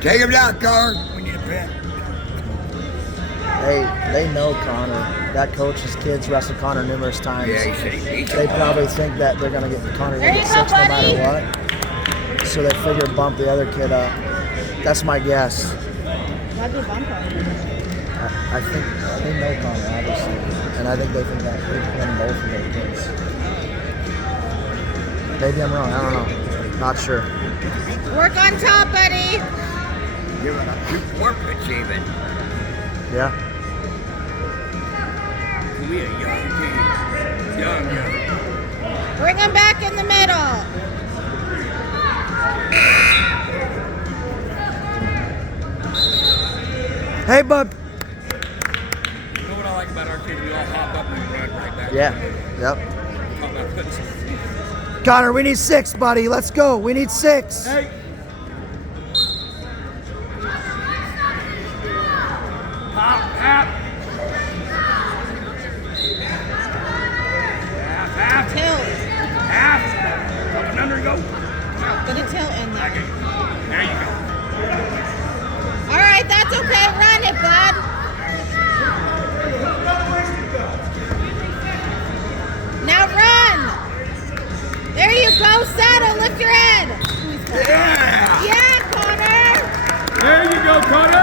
Take him down, Konnor. We need a pen. They know Konnor. That coach's kids wrestled Konnor numerous times. Yeah, he said he They probably think that they're going to get Konnor to get 6 no matter what. So they figure bump the other kid up. That's my guess. Why'd they bump him? I think they know Konnor, obviously. And I think they think that they pin both of their kids. Maybe I'm wrong. I don't know. Not sure. Work on top, buddy. You're going to keep working, achievement. Yeah. We a young team. Young. Bring him back in the middle. Hey, bub. You know what I like about our team? We all hop up and run right back. Yeah. Yep. Talk about putting some. Konnor, we need 6, buddy. Let's go. We need 6. Hey. Hop, hop. Half. Tilt. Half. Up and under, go. Get a tilt in there. There you go. All right, that's okay. Run it, bud. Now run. There you go. Saddle. Lift your head. Yeah! Yeah, Konnor. There you go, Konnor.